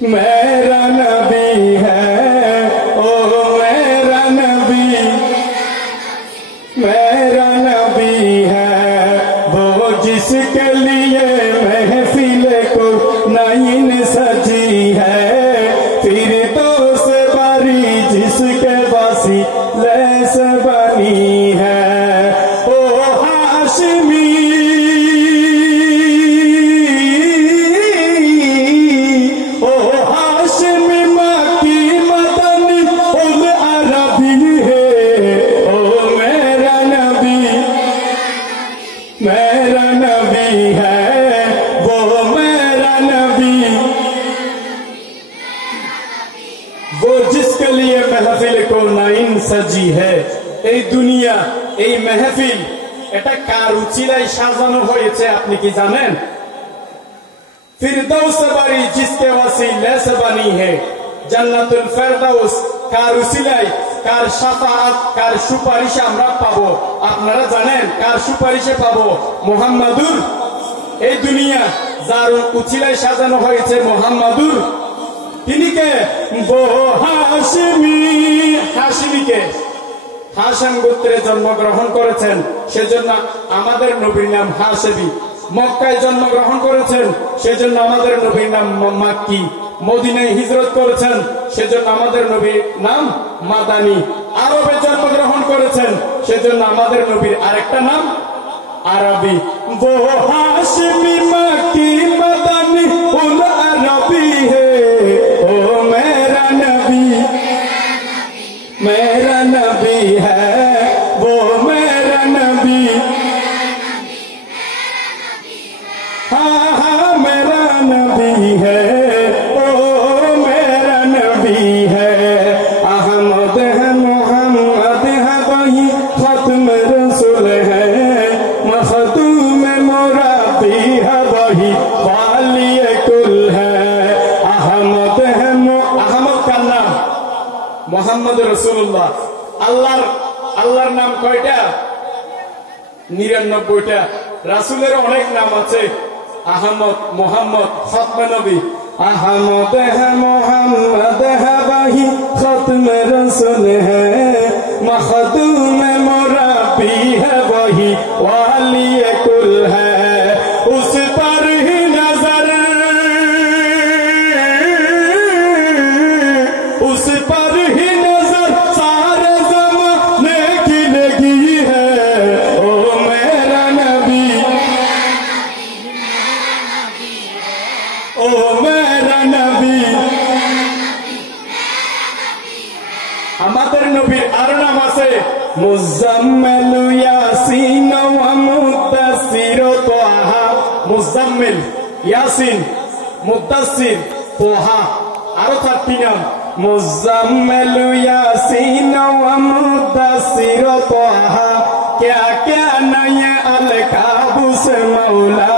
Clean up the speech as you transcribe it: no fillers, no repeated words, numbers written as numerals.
मेरा नबी है, ओ मेरा नबी, मेरा नबी है वो जिसके लिए महफिल को नईन सजी है, फिर दोस बारी जिसके बासी लैस बनी है। ओ हाशमी, ओ हाशमी मक्की मदनी उल अरबी है, ओ मेरा नबी, मेरा नबी है वो मेरा नबी, वो जिसके लिए महफिल को नाइन सजी है। এই দুনিয়া, এই মেহফিল, এটা কার উচিলায় সাজানো হয়েছে আপনি কি জানেন? ফিরদৌস বাড়ি জিসকে ওয়াসিলা সে বানি है, জান্নাতুল ফেরদাউস কার উচিলায়, কার শাফাআত, কার সুপারিশে আমরা পাবো আপনারা জানেন? কার সুপারিশে পাবো? মুহাম্মাদুর। এই দুনিয়া যার উচিলায় সাজানো হয়েছে মুহাম্মাদুর, তিনি কে? বো হাশিমি। হাশিমিকে হাশেম গোত্রে জন্মগ্রহণ করেছেন, সেজন্য আমাদের নবীর নাম হাশেমি। মক্কায় জন্মগ্রহণ করেছেন, সেজন্য আমাদের নবীর নাম মাক্কি। মদিনায় হিজরত করেছেন, সেজন্য আমাদের নবীর নাম মাদানী। আরবে জন্মগ্রহণ করেছেন, সেজন্য আমাদের নবীর আরেকটা নাম আরবি। वो हाशमी मक्की मदनी उल अरबी है, ओ मेरा नबी, मेरा नबी है वो मेरा नबी, हाँ हाँ मेरा नबी है, ओ मेरा नबी है। अहमद है, मोहम्मद है, वही खत्म रसूल है, मखदूम मुराबी है, वही वाली कुल है। अहमद है, अहमद का नाम मोहम्मद रसूलुल्लाह। আল্লাহর নাম কয়টা? 99টা। রাসূলের অনেক নাম আছে, আহমদ, মোহাম্মদ, খতমে নবী। अहमद है, मोहम्मद है, वही खत्म रसूल है, मखदूम मुराबी है, वही वाली कुल है। उस पर ही नजर, उस पर ही नजर सारे ज़माने की लगी है, ओ मेरा नबी, ओ मेरा नबी। আমাদের নবীর আর নাম আছে মুজাম্মিল, ইয়াসিন ওয়া মুদাসসির, তাহা। মুজাম্মিল, ইয়াসিন, মুদাসসির, তাহা। আরো 4টি নাম मुज़म्मिल, यासीन व मुद्दस्सिर, ताहा। क्या क्या नए अलकाब से मौला